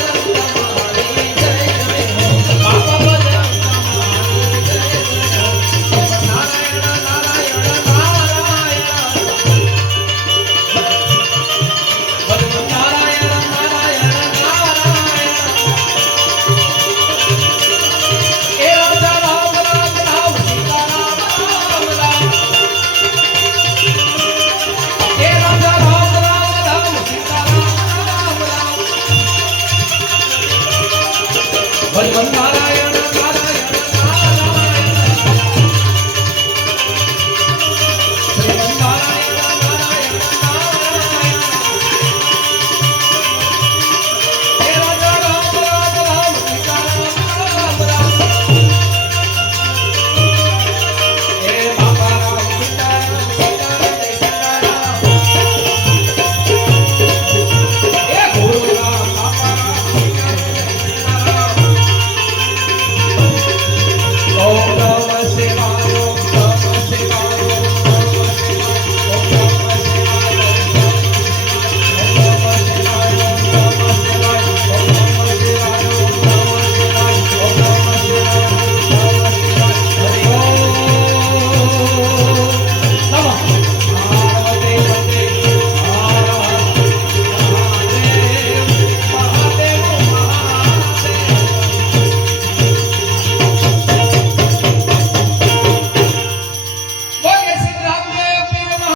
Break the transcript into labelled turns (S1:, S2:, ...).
S1: Thank you. 我要稳马拉。